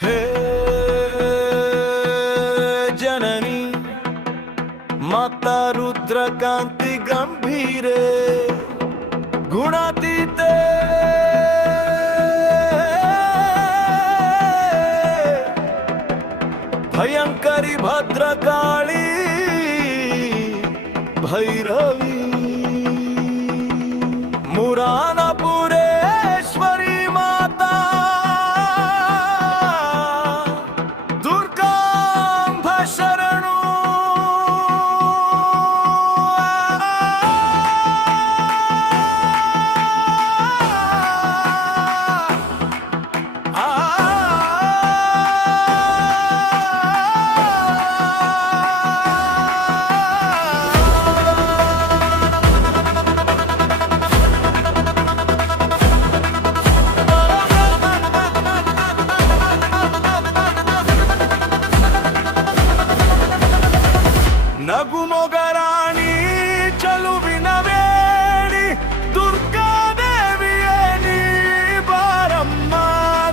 हे जननी माता रुद्रकांति गंभीरे गुणातीते भयंकरी भद्रकाली भैरवी मुरानपुरेश्वरी माता दुर्गांब शरणु ನಗುಮೊಗರಾಣಿ ಚಲುವಿನ ವೇಣಿ ದುರ್ಗಾದೇವಿಯೇ ನೀ ಬಾರಮ್ಮ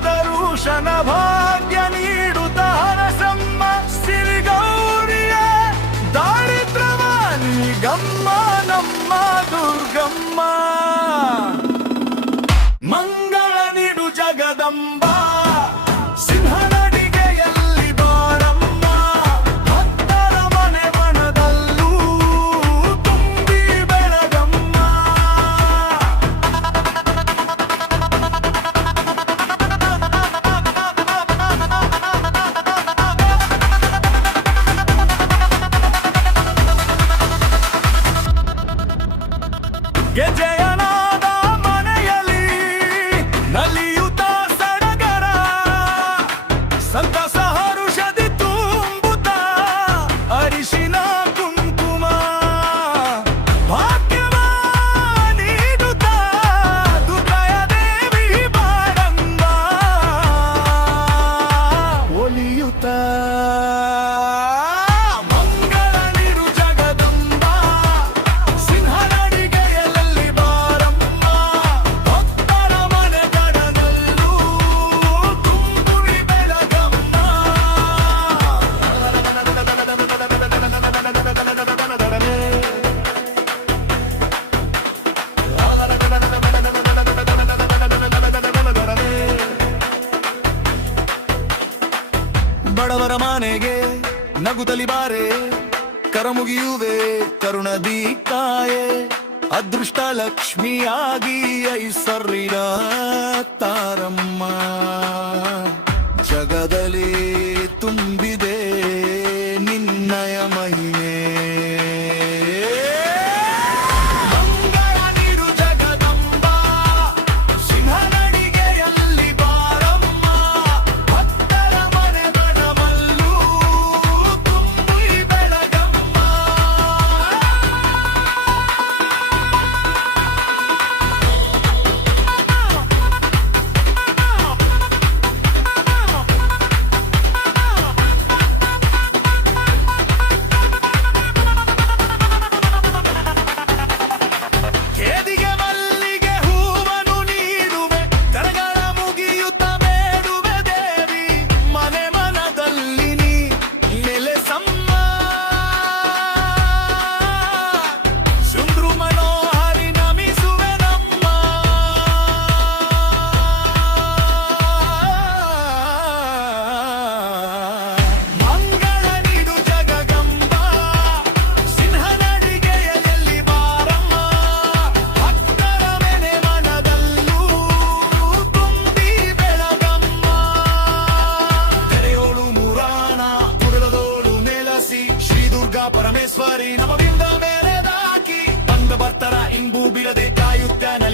ದರುಶನ ಭಾಗ್ಯ ನೀಡುತ್ತ ಹರಸಮ್ಮ ಸಿರಿಗೌರಿಯ ದಾರಿದ್ರವಾಣಿ ಗಮ್ಮ ನಮ್ಮ ದುರ್ಗಮ್ಮ ಮಂಗಳ ನೀಡು ಜಗದಂಬ ಗೆಜಯನಾದ ಮನೆಯಲ್ಲಿ ನಲಿಯುತ್ತ ಸಡಗರ ಸಂತಸ ಹರುಷದಿ ತುಂಬುತ್ತ ಅರಿಶಿನ ಕುಂಕುಮ ಭಾಗ್ಯವ ನೀಡುತ್ತ ದುರ್ಗಯ ದೇವಿ ಬಾರಂಬ ಒಲಿಯುತ್ತ ಬಡವರ ಮನೆಗೆ ನಗುತ್ತಲಿ ಬಾರೆ ಕರಮುಗಿಯುವೆ ಕರುಣದಿ ಕಾಯೆ ಅದೃಷ್ಟ ಲಕ್ಷ್ಮಿಯಾಗಿ ಐಶ್ವರ್ಯ ತಾರಮ್ಮ ಜಗದಲ್ಲಿ ತುಂಬಿದೆ ನಿನ್ನಯ ಮಹಿಮೆ ಪರಮೇಶ್ವರಿ ನಮವಿಂದ ಮೇಲೆದಾಕಿ ಬಂದ ಬರ್ತರ ಇಂಬು ಬಿಡದೆ ಕಾಯುತ್ತಾನೆ